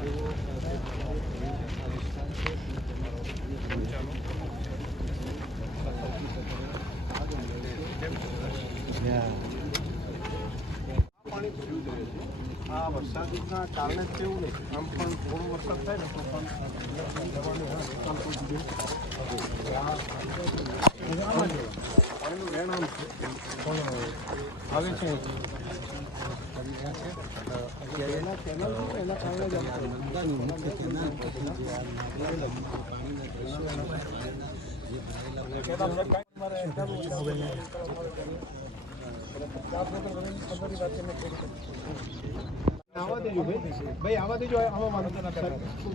આ વરસાદના કારણે તેવું નહીં, આમ પણ થોડો વરસાદ થાય ને તો પણ પાણીનું વહેણ આમ આવે છે એના કારણે જ આવા દેજો ભાઈ આવા દેજો. આવા માનો શું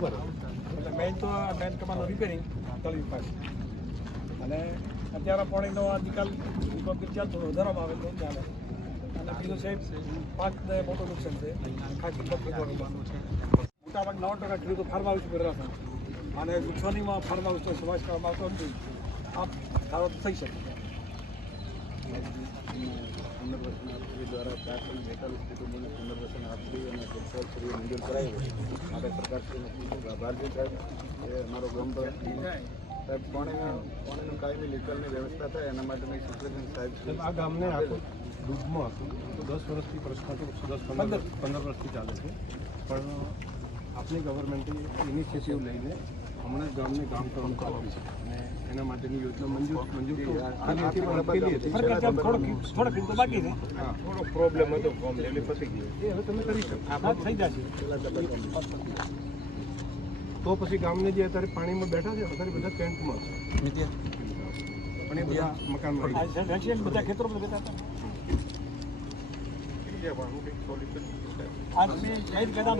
કરે એટલે મેઇન તો મેઇન કમાનું રિપેરિંગ તળવી પાસે અને અત્યારે પાણીનો નિકાલ ચાલતો વધારવામાં આવે તો ચાલે. અને બીજું સાહેબ 5 મોટું નુકસાન છે. ખાસ મોટાભાગ 90% ખેડૂતો ફાર્મ હાઉસ ઉપર રહેતા અને નુકસાનીમાં ફાર્મ હાઉસનો સમાવેશ કરવામાં આવતો નથી. આ ધારો થઈ શકે. 15 વર્ષના આપણી દ્વારા 442 કુટુંબોને પુનર્વસન આપી અને સરકારશ્રીએ મંજૂર કરાવ્યું માટે સરકારશ્રીનો ખૂબ આભાર છે સાહેબ. એ અમારો ગામ પર સાહેબ પાણીનું કાયમી નિકાલની વ્યવસ્થા થાય એના માટેની સિચ્યુએશન સાહેબ આ ગામને આખું ડૂબમાં હતું તો 10 વર્ષથી પ્રશ્ન હતો. 15 વર્ષથી ચાલે છે. પણ આપણી ગવર્મેન્ટે ઇનિશિયેટિવ લઈને હમણાં જ ગામને ગામ તો આપી છે અને એના માટેની યોજના મંજૂર થોડો પ્રોબ્લેમ હતો ફોર્મ લેવલે પતી ગયો. એ હવે તમે કરી શકો થઈ જશે તો પછી ગામને જે અત્યારે પાણીમાં બેઠા છે અત્યારે બધા કેમ્પમાં છે પણ એ બધા મકાનમાં બધા ખેતરો બેઠા હતા.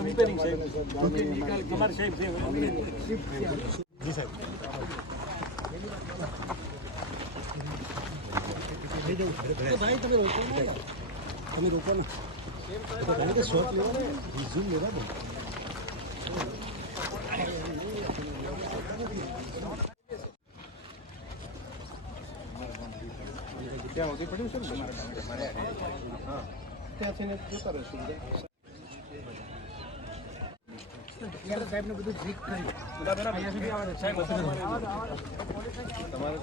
રિપેરિંગ સાહેબ તમારે સાહેબ છે ભાઈ તમે રોકો ને શોટ લેવો ને રિઝ્યુમ લેવા દો. ત્યાં સુધી પડ્યું છે ને હા ત્યાંથી જોતા રહેશું. સાહેબ ને બધું ઠીક કર્યું તમારે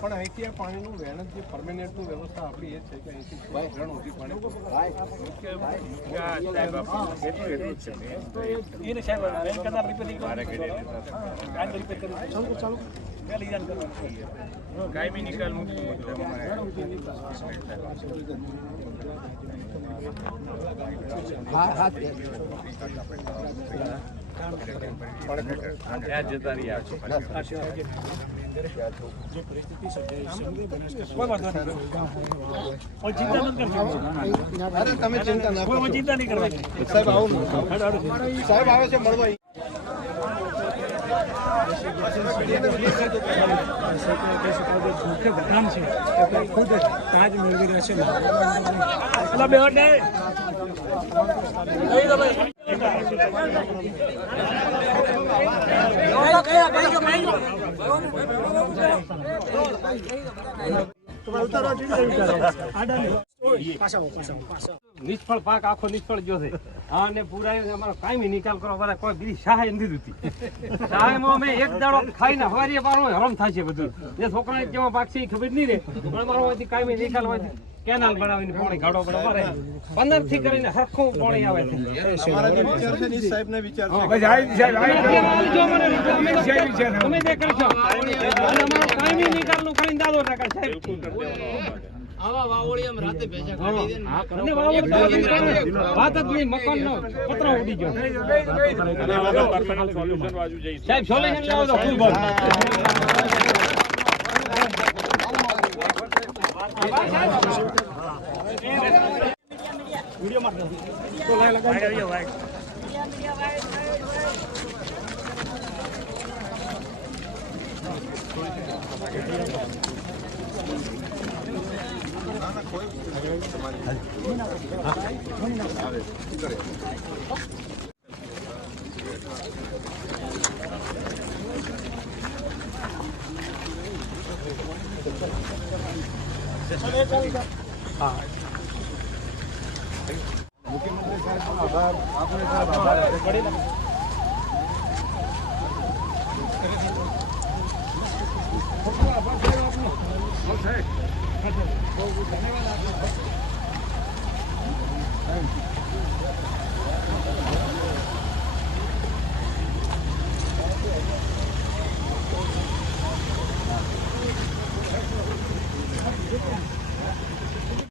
પણ અહીંથી આ પાણીનું વહેણ જે પરમેનન્ટનું વ્યવસ્થા આપણી એ છે કે અહીંથી વહેણ ઓછી પાણી કાયમી નિકાલ જતા રહ્યા જે પરિસ્થિતિ તમે ચિંતા ના કરો. ચિંતા નહીં કરવાની સાહેબ. આવો સાહેબ આવે છે મળવા. મુખ્ય ભગવાન છે ખુદ તાજ મેળવી રહ્યા નિષ્ફળ પાક આખો નિષ્ફળ ગયો છે. હા અને પૂરા અમારો કાયમી નિકાલ કરો. અમારે કોઈ બીજી સહાય નથી દીધી. સહાયમાં અમે એક દાડો ખાઈને હવારીએ પાડો હરમ થાય છે બધું. જે છોકરાને કેવા પાક છે એ ખબર નહીં રહે. પણ અમારો કાયમી નિકાલ હોય કેનાલ બનાવીને પાણી ગાડો બનાવે 15 થી કરીને હરખું પાણી આવે છે. સાહેબને વિચાર છે અમે જે કરશો કાયમી નિકાલનું કરીને દાદો ટકા સાહેબ આવા વાવળિયામાં રાતે ભેજા કાઢી દે અને વાવળ વાત જ નહીં મકાનનો પતરો ઉડી ગયો સાહેબ સોલ્યુશન લાવો તો ફૂલ બંધ વિડિયો માર દો તો લાઈ લગાવી ભાઈ તમારી મુખ્યમંત્રી સાહેબનો આભાર, આપણે સાહેબ આભાર કરી નાખો. ખૂબ ખૂબ આભાર સાહેબ આપનો. બહુ સાહેબ બહુ ધન્યવાદ આપનો.